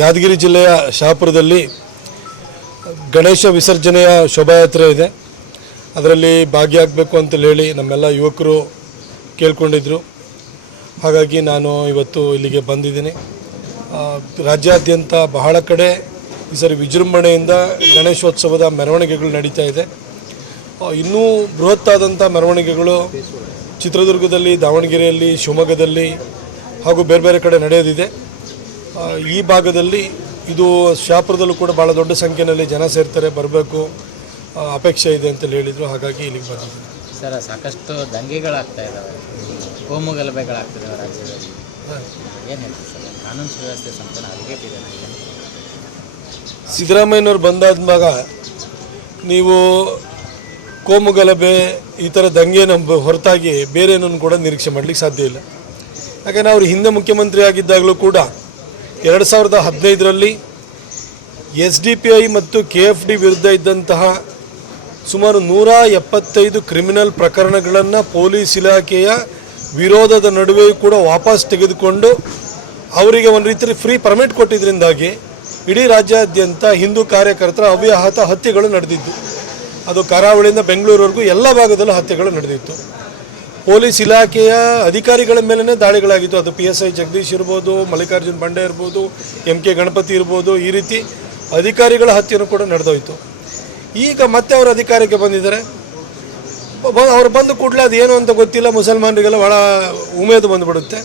ಯಾದಗಿರಿ ಜಿಲ್ಲೆಯ ಶಹಾಪುರದಲ್ಲಿ ಗಣೇಶ ವಿಸರ್ಜನೆಯ ಶೋಭಾಯಾತ್ರೆ ಇದೆ. ಅದರಲ್ಲಿ ಭಾಗಿಯಾಗಬೇಕು ಅಂತೇಳಿ ಹೇಳಿ ನಮ್ಮೆಲ್ಲ ಯುವಕರು ಕೇಳ್ಕೊಂಡಿದ್ರು. ಹಾಗಾಗಿ ನಾನು ಇವತ್ತು ಇಲ್ಲಿಗೆ ಬಂದಿದ್ದೀನಿ. ರಾಜ್ಯಾದ್ಯಂತ ಬಹಳ ಕಡೆ ಈ ಸರಿ ವಿಜೃಂಭಣೆಯಿಂದ ಗಣೇಶೋತ್ಸವದ ಮೆರವಣಿಗೆಗಳು ನಡೀತಾ ಇದೆ. ಇನ್ನೂ ಬೃಹತ್ತಾದಂಥ ಮೆರವಣಿಗೆಗಳು ಚಿತ್ರದುರ್ಗದಲ್ಲಿ, ದಾವಣಗೆರೆಯಲ್ಲಿ, ಶಿವಮೊಗ್ಗದಲ್ಲಿ ಹಾಗೂ ಬೇರೆ ಬೇರೆ ಕಡೆ ನಡೆಯೋದಿದೆ ಈ ಭಾಗದಲ್ಲಿ ಇದು ಶಾಪುರದಲ್ಲೂ ಕೂಡ ಭಾಳ ದೊಡ್ಡ ಸಂಖ್ಯೆಯಲ್ಲಿ ಜನ ಸೇರ್ತಾರೆ ಬರಬೇಕು ಅಪೇಕ್ಷೆ ಇದೆ ಅಂತೇಳಿ ಹೇಳಿದರು ಹಾಗಾಗಿ ಇಲ್ಲಿಗೆ ಬಂದಿದ್ದೀನಿ. ಸರ್ ಸಾಕಷ್ಟು ದಂಗೆಗಳಾಗ್ತಾ ಇದ್ದಾವೆ ಕೋಮು ಗಲಭೆಗಳಾಗ್ತಿದ್ದಾವೆ ರಾಜ್ಯದಲ್ಲಿ. ಏನು ಹೇಳ್ತೀವಿ ಸರ್? ಕಾನೂನು ಸುವ್ಯವಸ್ಥೆ ಸಂಪೂರ್ಣ ಹದಗೆಟ್ಟಿದೆ ನನಗೆ. ಸಿದ್ದರಾಮಯ್ಯನವ್ರು ಬಂದಾದ್ಮಾಗ ನೀವು ಕೋಮು ಗಲಭೆ ಈ ಥರ ದಂಗೆ ನಮ್ಮ ಹೊರತಾಗಿ ಬೇರೆ ಏನನ್ನು ಕೂಡ ನಿರೀಕ್ಷೆ ಮಾಡಲಿಕ್ಕೆ ಸಾಧ್ಯ ಇಲ್ಲ. ಯಾಕಂದರೆ ಅವರು ಹಿಂದೆ ಮುಖ್ಯಮಂತ್ರಿ ಆಗಿದ್ದಾಗಲೂ ಕೂಡ ಎರಡು ಸಾವಿರದ ಹದಿನೈದರಲ್ಲಿ ಎಸ್ ಡಿ ಪಿ ಐ ಮತ್ತು ಕೆ ಎಫ್ ಡಿ ವಿರುದ್ಧ ಇದ್ದಂತಹ ಸುಮಾರು ನೂರ ಎಪ್ಪತ್ತೈದು ಕ್ರಿಮಿನಲ್ ಪ್ರಕರಣಗಳನ್ನು ಪೊಲೀಸ್ ಇಲಾಖೆಯ ವಿರೋಧದ ನಡುವೆಯೂ ಕೂಡ ವಾಪಸ್ ತೆಗೆದುಕೊಂಡು ಅವರಿಗೆ ಒಂದು ರೀತಿಯಲ್ಲಿ ಫ್ರೀ ಪರ್ಮಿಟ್ ಕೊಟ್ಟಿದ್ದರಿಂದಾಗಿ ಇಡೀ ರಾಜ್ಯಾದ್ಯಂತ ಹಿಂದೂ ಕಾರ್ಯಕರ್ತರ ಅವ್ಯಾಹತ ಹತ್ಯೆಗಳು ನಡೆದಿದ್ದು. ಅದು ಕರಾವಳಿಯಿಂದ ಬೆಂಗಳೂರುವರೆಗೂ ಎಲ್ಲ ಭಾಗದಲ್ಲೂ ಹತ್ಯೆಗಳು ನಡೆದಿತ್ತು. ಪೊಲೀಸ್ ಇಲಾಖೆಯ ಅಧಿಕಾರಿಗಳ ಮೇಲೇ ದಾಳಿಗಳಾಗಿತ್ತು. ಅದು ಪಿ ಎಸ್ ಐ ಜಗದೀಶ್ ಇರ್ಬೋದು, ಮಲ್ಲಿಕಾರ್ಜುನ್ ಬಂಡೆ ಇರ್ಬೋದು ಎಂ ಕೆ ಗಣಪತಿ ಇರ್ಬೋದು, ಈ ರೀತಿ ಅಧಿಕಾರಿಗಳ ಹತ್ಯೆನೂ ಕೂಡ ನಡೆದೋಯ್ತು. ಈಗ ಮತ್ತೆ ಅವರು ಅಧಿಕಾರಕ್ಕೆ ಬಂದಿದ್ದಾರೆ. ಅವರು ಬಂದ ಕೂಡಲೇ ಅದು ಏನು ಅಂತ ಗೊತ್ತಿಲ್ಲ. ಮುಸಲ್ಮಾನರಿಗೆಲ್ಲ ಭಾಳ ಉಮೇದು ಬಂದುಬಿಡುತ್ತೆ.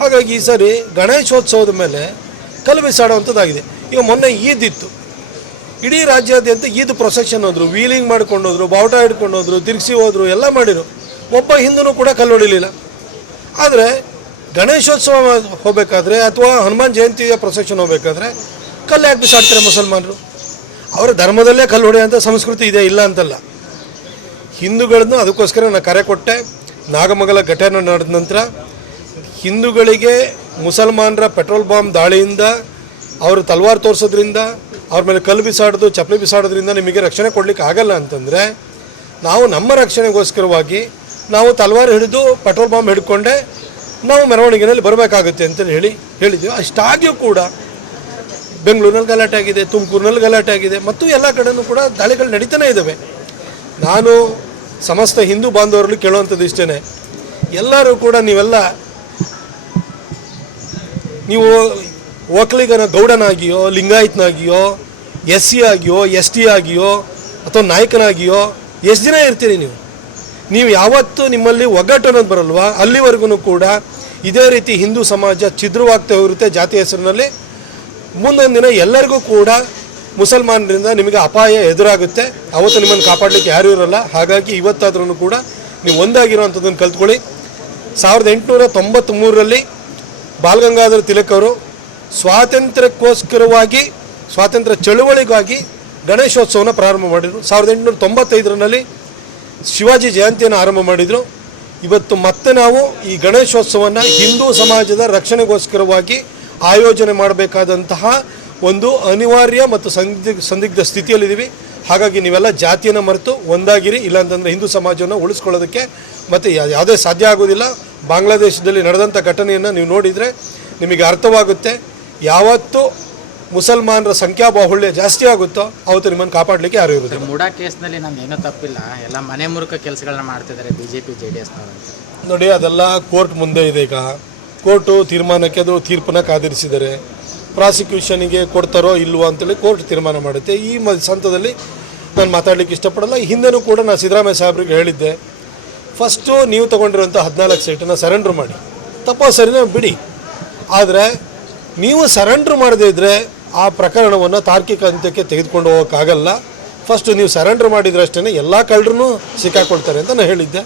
ಹಾಗಾಗಿ ಈ ಸರಿ ಗಣೇಶೋತ್ಸವದ ಮೇಲೆ ಕಲ್ಲು ಬಿಸಾಡುವಂಥದ್ದಾಗಿದೆ ಈಗ ಮೊನ್ನೆ ಈದ್ ಇತ್ತು ಇಡೀ ರಾಜ್ಯಾದ್ಯಂತ ಈದ್ ಪ್ರೊಸೆಷನ್ ಹೋದರು, ವೀಲಿಂಗ್ ಮಾಡ್ಕೊಂಡು ಹೋದರು ಬಾವುಟ ಹಿಡ್ಕೊಂಡು ಹೋದರು ತಿರುಗಿಸಿ ಹೋದರು, ಎಲ್ಲ ಮಾಡಿರು ಒಬ್ಬ ಹಿಂದೂ ಕೂಡ ಕಲ್ಲು ಹೊಡಿಲಿಲ್ಲ ಆದರೆ ಗಣೇಶೋತ್ಸವ ಹೋಗಬೇಕಾದ್ರೆ ಅಥವಾ ಹನುಮಾನ್ ಜಯಂತಿಯ ಪ್ರೊಸೆಕ್ಷನ್ ಹೋಗಬೇಕಾದ್ರೆ ಕಲ್ಲು ಯಾಕೆ ಬಿಸಾಡ್ತಾರೆ ಮುಸಲ್ಮಾನರು? ಅವರ ಧರ್ಮದಲ್ಲೇ ಕಲ್ಲು ಹೊಡೆಯುವಂಥ ಸಂಸ್ಕೃತಿ ಇದೆ, ಇಲ್ಲ ಅಂತಲ್ಲ. ಹಿಂದೂಗಳನ್ನು ಅದಕ್ಕೋಸ್ಕರ ನಾನು ಕರೆ ಕೊಟ್ಟೆ. ನಾಗಮಂಗಲ ಘಟನೆ ನಡೆದ ನಂತರ ಹಿಂದೂಗಳಿಗೆ ಮುಸಲ್ಮಾನರ ಪೆಟ್ರೋಲ್ ಬಾಂಬ್ ದಾಳಿಯಿಂದ ಅವರು ತಲ್ವಾರ್ ತೋರಿಸೋದ್ರಿಂದ, ಅವ್ರ ಮೇಲೆ ಕಲ್ಲು ಬಿಸಾಡೋದು, ಚಪ್ಪಲಿ ಬಿಸಾಡೋದ್ರಿಂದ ನಿಮಗೆ ರಕ್ಷಣೆ ಕೊಡಲಿಕ್ಕೆ ಆಗಲ್ಲ ಅಂತಂದರೆ ನಾವು ನಮ್ಮ ರಕ್ಷಣೆಗೋಸ್ಕರವಾಗಿ ನಾವು ತಲವಾರ ಹಿಡಿದು ಪೆಟ್ರೋಲ್ ಬಾಂಬ್ ಹಿಡ್ಕೊಂಡೆ ನಾವು ಮೆರವಣಿಗೆಯಲ್ಲಿ ಬರಬೇಕಾಗುತ್ತೆ ಅಂತ ಹೇಳಿ ಹೇಳಿದ್ದೀವಿ ಅಷ್ಟಾಗಿಯೂ ಕೂಡ ಬೆಂಗಳೂರಿನಲ್ಲಿ ಗಲಾಟೆ ಆಗಿದೆ, ತುಮಕೂರಿನಲ್ಲಿ ಗಲಾಟೆ ಆಗಿದೆ, ಮತ್ತು ಎಲ್ಲ ಕಡೆನೂ ಕೂಡ ದಾಳಿಗಳು ನಡೀತಾನೆ ಇದ್ದಾವೆ. ನಾನು ಸಮಸ್ತ ಹಿಂದೂ ಬಾಂಧವರಲ್ಲಿ ಕೇಳುವಂಥದ್ದು ಇಷ್ಟೇ ಎಲ್ಲರೂ ಕೂಡ ನೀವೆಲ್ಲ ನೀವು ಒಕ್ಕಲಿಗನ ಗೌಡನಾಗಿಯೋ, ಲಿಂಗಾಯತ್ನಾಗಿಯೋ ಎಸ್ ಸಿ ಆಗಿಯೋ ಎಸ್ ಟಿ ಆಗಿಯೋ, ಅಥವಾ ನಾಯಕನಾಗಿಯೋ, ಎಷ್ಟು ದಿನ ಇರ್ತೀರಿ ನೀವು? ನೀವು ಯಾವತ್ತು ನಿಮ್ಮಲ್ಲಿ ಒಗ್ಗಟ್ಟು ಅನ್ನೋದು ಬರಲ್ವಾ? ಅಲ್ಲಿವರೆಗೂ ಕೂಡ ಇದೇ ರೀತಿ ಹಿಂದೂ ಸಮಾಜ ಛಿದ್ರವಾಗ್ತಾ ಹೋಗುತ್ತೆ ಜಾತಿ ಹೆಸರಿನಲ್ಲಿ. ಮುಂದೊಂದು ದಿನ ಎಲ್ಲರಿಗೂ ಕೂಡ ಮುಸಲ್ಮಾನರಿಂದ ನಿಮಗೆ ಅಪಾಯ ಎದುರಾಗುತ್ತೆ. ಅವತ್ತು ನಿಮ್ಮನ್ನು ಕಾಪಾಡಲಿಕ್ಕೆ ಯಾರೂ ಇರಲ್ಲ. ಹಾಗಾಗಿ ಇವತ್ತಾದ್ರೂ ಕೂಡ ನೀವು ಒಂದಾಗಿರೋವಂಥದ್ದನ್ನು ಕಲ್ತ್ಕೊಳ್ಳಿ. ಸಾವಿರದ ಎಂಟುನೂರ ತೊಂಬತ್ತ್ಮೂರರಲ್ಲಿ ಬಾಲಗಂಗಾಧರ ತಿಲಕ್ ಅವರು ಸ್ವಾತಂತ್ರ್ಯಕ್ಕೋಸ್ಕರವಾಗಿ, ಸ್ವಾತಂತ್ರ್ಯ ಚಳುವಳಿಗಾಗಿ ಗಣೇಶೋತ್ಸವನ ಪ್ರಾರಂಭ ಮಾಡಿದರು. ಸಾವಿರದ ಎಂಟುನೂರ ತೊಂಬತ್ತೈದರಲ್ಲಿ ಶಿವಾಜಿ ಜಯಂತಿಯನ್ನು ಆರಂಭ ಮಾಡಿದರು. ಇವತ್ತು ಮತ್ತೆ ನಾವು ಈ ಗಣೇಶೋತ್ಸವವನ್ನು ಹಿಂದೂ ಸಮಾಜದ ರಕ್ಷಣೆಗೋಸ್ಕರವಾಗಿ ಆಯೋಜನೆ ಮಾಡಬೇಕಾದಂತಹ ಒಂದು ಅನಿವಾರ್ಯ ಮತ್ತು ಸಂದಿಗ್, ಸಂದಿಗ್ಧ ಸ್ಥಿತಿಯಲ್ಲಿದ್ದೀವಿ. ಹಾಗಾಗಿ ನೀವೆಲ್ಲ ಜಾತಿಯನ್ನು ಮರೆತು ಒಂದಾಗಿರಿ, ಇಲ್ಲಾಂತಂದರೆ ಹಿಂದೂ ಸಮಾಜವನ್ನು ಉಳಿಸ್ಕೊಳ್ಳೋದಕ್ಕೆ ಮತ್ತು ಯಾವುದೇ ಸಾಧ್ಯ ಆಗೋದಿಲ್ಲ. ಬಾಂಗ್ಲಾದೇಶದಲ್ಲಿ ನಡೆದಂಥ ಘಟನೆಯನ್ನು ನೀವು ನೋಡಿದರೆ ನಿಮಗೆ ಅರ್ಥವಾಗುತ್ತೆ. ಯಾವತ್ತು ಮುಸಲ್ಮಾನರ ಸಂಖ್ಯಾ ಬಾಹುಳ್ಯ ಜಾಸ್ತಿ ಆಗುತ್ತೋ ಅವತ್ತು ನಿಮ್ಮನ್ನು ಕಾಪಾಡಲಿಕ್ಕೆ ಯಾರು ಇರುತ್ತೆ ಮುಡಾ ಕೇಸ್ನಲ್ಲಿ ನಮ್ಗೆ ಏನೂ ತಪ್ಪಿಲ್ಲ. ಎಲ್ಲ ಮನೆ ಮುರುಕ ಕೆಲಸಗಳನ್ನ ಮಾಡ್ತಿದ್ದಾರೆ B J P J D S ನೋಡಿ ಅದೆಲ್ಲ ಕೋರ್ಟ್ ಮುಂದೆ ಇದೆ ಈಗ. ಕೋರ್ಟು ತೀರ್ಮಾನಕ್ಕೆ ಅದು ತೀರ್ಪನ್ನ ಕಾದಿರಿಸಿದ್ದಾರೆ. ಪ್ರಾಸಿಕ್ಯೂಷನಿಗೆ ಕೊಡ್ತಾರೋ ಇಲ್ವೋ ಅಂತೇಳಿ ಕೋರ್ಟ್ ತೀರ್ಮಾನ ಮಾಡುತ್ತೆ. ಈ ಮ ಸಂತದಲ್ಲಿ ನಾನು ಮಾತಾಡಲಿಕ್ಕೆ ಇಷ್ಟಪಡಲ್ಲ. ಹಿಂದೆನೂ ಕೂಡ ನಾನು ಸಿದ್ದರಾಮಯ್ಯ ಸಾಹೇಬ್ರಿಗೆ ಹೇಳಿದ್ದೆ. ಫಸ್ಟು ನೀವು ತೊಗೊಂಡಿರುವಂಥ ಹದಿನಾಲ್ಕು ಸೀಟನ್ನು ಸರೆಂಡ್ರ್ ಮಾಡಿ. ತಪ್ಪ ಸರಿನ ಬಿಡಿ. ಆದರೆ ನೀವು ಸರೆಂಡ್ರ್ ಮಾಡದೇ ಇದ್ದರೆ ಆ ಪ್ರಕರಣವನ್ನು ತಾರ್ಕಿಕ ಅಂತ್ಯಕ್ಕೆ ತೆಗೆದುಕೊಂಡು ಹೋಗೋಕ್ಕಾಗಲ್ಲ. ಫಸ್ಟ್ ನೀವು ಸರೆಂಡರ್ ಮಾಡಿದ್ರೆ ಅಷ್ಟೇ ಎಲ್ಲ ಕಳ್ಳರೂ ಸಿಕ್ಕಾಕೊಳ್ತಾರೆ ಅಂತ ನಾನು ಹೇಳಿದ್ದೆ.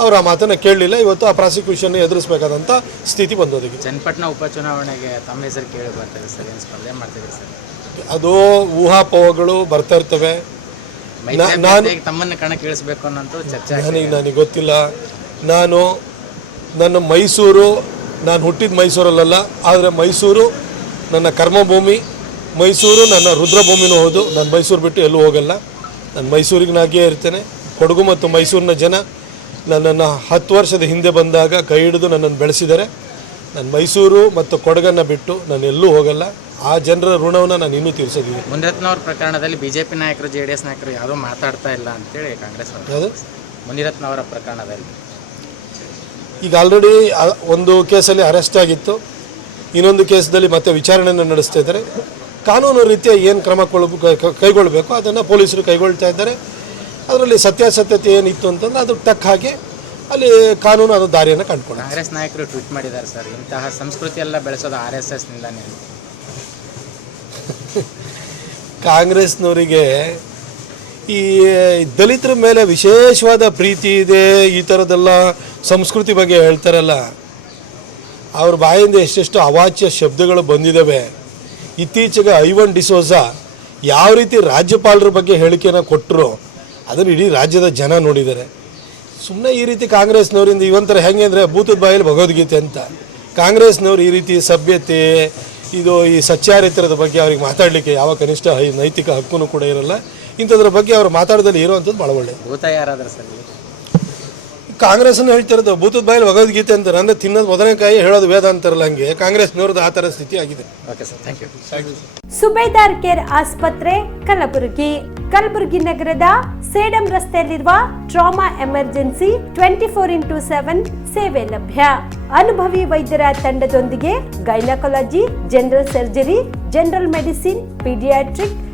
ಅವರು ಆ ಮಾತನ್ನು ಕೇಳಲಿಲ್ಲ. ಇವತ್ತು ಆ ಪ್ರಾಸಿಕ್ಯೂಷನ್ ಎದುರಿಸಬೇಕಾದಂಥ ಸ್ಥಿತಿ ಬಂದೋದಕ್ಕೆ ಚನ್ನಪಟ್ಟಣ ಉಪಚುನಾವಣೆಗೆ ತಮ್ಮ ಹೆಸರು ಕೇಳಿ ಬರ್ತಾರೆ ಸರ್. ಏನು ಸ್ಪರ್ಧೆ ಮಾಡ್ತಿದ್ದೀರಿ ಸರ್? ಅದು ಊಹಾಪೋಹಗಳು ಬರ್ತಾ ಇರ್ತವೆ. ನಾನು- ತಮ್ಮನ್ನು ಕಣಕ್ಕೆ ಇಳಿಸ್ಬೇಕು ಅನ್ನೋಂಥ ಚರ್ಚೆ. ನನಗೆ ನನಗೆ ಗೊತ್ತಿಲ್ಲ. ನಾನು ನನ್ನ ಮೈಸೂರು ನಾನು ಹುಟ್ಟಿದ ಮೈಸೂರಲ್ಲ ಆದರೆ ಮೈಸೂರು ನನ್ನ ಕರ್ಮಭೂಮಿ. ಮೈಸೂರು ನನ್ನ ರುದ್ರಭೂಮಿನೂ ಹೌದು. ನಾನು ಮೈಸೂರು ಬಿಟ್ಟು ಎಲ್ಲೂ ಹೋಗಲ್ಲ. ನಾನು ಮೈಸೂರಿಗನಾಗಿಯೇ ಇರ್ತೇನೆ. ಕೊಡಗು ಮತ್ತು ಮೈಸೂರಿನ ಜನ ನನ್ನನ್ನು ಹತ್ತು ವರ್ಷದ ಹಿಂದೆ ಬಂದಾಗ ಕೈ ಹಿಡಿದು ನನ್ನನ್ನು ಬೆಳೆಸಿದ್ದಾರೆ. ನಾನು ಮೈಸೂರು ಮತ್ತು ಕೊಡಗನ್ನು ಬಿಟ್ಟು ನಾನು ಎಲ್ಲೂ ಹೋಗಲ್ಲ. ಆ ಜನರ ಋಣವನ್ನು ನಾನು ಇನ್ನೂ ತೀರಿಸೋದಿಲ್ಲ. ಮುನಿರತ್ನವ್ರ ಪ್ರಕರಣದಲ್ಲಿ ಬಿಜೆಪಿ ನಾಯಕರು ಜೆ ಡಿ ಎಸ್ ನಾಯಕರು ಯಾರೂ ಮಾತಾಡ್ತಾ ಇಲ್ಲ ಅಂತೇಳಿ ಕಾಂಗ್ರೆಸ್ ಅವರು. ಯಾವುದು? ಮುನಿರತ್ನವರ ಪ್ರಕರಣದಲ್ಲಿ. ಈಗ ಆಲ್ರೆಡಿ ಒಂದು ಕೇಸಲ್ಲಿ ಅರೆಸ್ಟ್ ಆಗಿತ್ತು. ಇನ್ನೊಂದು ಕೇಸಲ್ಲಿ ಮತ್ತೆ ವಿಚಾರಣೆಯನ್ನು ನಡೆಸ್ತಾ ಇದ್ದಾರೆ. ಕಾನೂನು ರೀತಿಯ ಏನು ಕ್ರಮ ಕೈಗೊಳ್ಳಬೇಕು ಅದನ್ನು ಪೊಲೀಸರು ಕೈಗೊಳ್ತಾ ಇದ್ದಾರೆ. ಅದರಲ್ಲಿ ಸತ್ಯಾಸತ್ಯತೆ ಏನಿತ್ತು ಅಂತಂದ್ರೆ ಅದು ಟಕ್ ಹಾಕಿ ಅಲ್ಲಿ ಕಾನೂನು ಅದು ದಾರಿಯನ್ನು ಆರ್ ಎಸ್ ನಾಯಕರು ಟ್ವೀಟ್ ಮಾಡಿದ್ದಾರೆ ಸರ್ ಇಂತಹ ಸಂಸ್ಕೃತಿ ಎಲ್ಲ ಬೆಳೆಸೋದು ಆರ್ ಎಸ್ ಎಸ್ನಿಂದಾನೇ ಕಾಂಗ್ರೆಸ್ನವರಿಗೆ ಈ ದಲಿತರ ಮೇಲೆ ವಿಶೇಷವಾದ ಪ್ರೀತಿ ಇದೆ ಈ ಥರದ್ದೆಲ್ಲ ಸಂಸ್ಕೃತಿ ಬಗ್ಗೆ ಹೇಳ್ತಾರಲ್ಲ ಅವ್ರ ಬಾಯಿಂದ ಎಷ್ಟೆಷ್ಟು ಅವಾಚ್ಯ ಶಬ್ದಗಳು ಬಂದಿದ್ದಾವೆ ಇತ್ತೀಚೆಗೆ ಐವನ್ ಡಿಸೋಜ ಯಾವ ರೀತಿ ರಾಜ್ಯಪಾಲರ ಬಗ್ಗೆ ಹೇಳಿಕೆನ ಕೊಟ್ಟರು ಅದನ್ನು ಇಡೀ ರಾಜ್ಯದ ಜನ ನೋಡಿದ್ದಾರೆ. ಸುಮ್ಮನೆ ಈ ರೀತಿ ಕಾಂಗ್ರೆಸ್ನವರಿಂದ ಇವಂತರ ಹೆಂಗೆ ಅಂದರೆ ಭೂತದ ಬಾಯಲ್ಲಿ ಭಗವದ್ಗೀತೆ ಅಂತ. ಕಾಂಗ್ರೆಸ್ನವ್ರು ಈ ರೀತಿ ಸಭ್ಯತೆ, ಇದು ಈ ಸಚ್ಚಾರಿತ್ರದ ಬಗ್ಗೆ ಅವ್ರಿಗೆ ಮಾತಾಡಲಿಕ್ಕೆ ಯಾವ ಕನಿಷ್ಠ ನೈತಿಕ ಹಕ್ಕೂ ಕೂಡ ಇರಲ್ಲ. ಇಂಥದ್ರ ಬಗ್ಗೆ ಅವ್ರು ಮಾತಾಡೋದಲ್ಲಿ ಇರುವಂಥದ್ದು ಭಾಳ ಒಳ್ಳೆಯದು ಯಾರಾದರೂ ಸರ್? ಕಾಂಗ್ರೆಸ್ನ ಹೇಳ್ತಿರೋದು ಭೂತದ ಬಾಯಲ್ಲಿ ಭಗವದ್ಗೀತೆ ಅಂತಾರೆ. ಅಂದರೆ ತಿನ್ನೋದು ಮೊದಲನೇಕಾಯಿ ಹೇಳೋದು ವೇದ ಅಂತಾರಲ್ಲ ಹಂಗೆ. ಕಾಂಗ್ರೆಸ್ನವ್ರದ್ದು ಆ ಥರ ಸ್ಥಿತಿ ಆಗಿದೆ. Okay sir thank you Subedar care ಆಸ್ಪತ್ರೆ ಕಲಬುರಗಿ. ಕಲಬುರಗಿ ನಗರದ ಸೇಡಂ ರಸ್ತೆಯಲ್ಲಿರುವ trauma emergency twenty four into seven ಸೇವೆ ಲಭ್ಯ. ಅನುಭವಿ ವೈದ್ಯರ ತಂಡದೊಂದಿಗೆ gynaecology general surgery general medicine paediatric